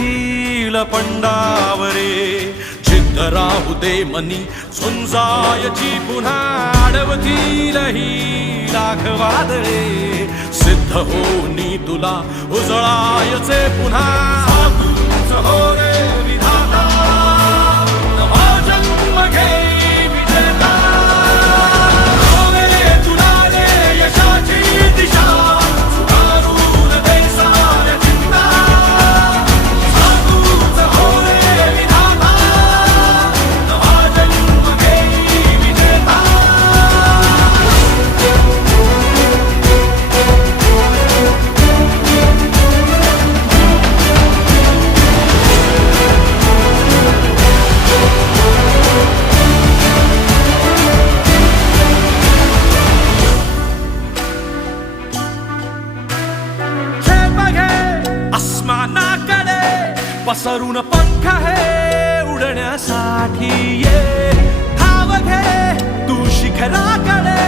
hill पंडावरे जिद्द राहू दे मनी झुंजायची पुन्हा अडवतील ही लाख वादळे सिद्ध होनी तुला उजळायचे पुन्हा साधूच हो रे विधाता नवा जन्म घे विजेता हो रे तुला रे यशाची दिशा सुधारून दे साऱ्या चिंता साधूच हो रे विधाता नवा जन्म घे विजेता आसमानाकडे पसरून पंख आहे उडण्यासाठी ये धाव घे तू शिखराकडे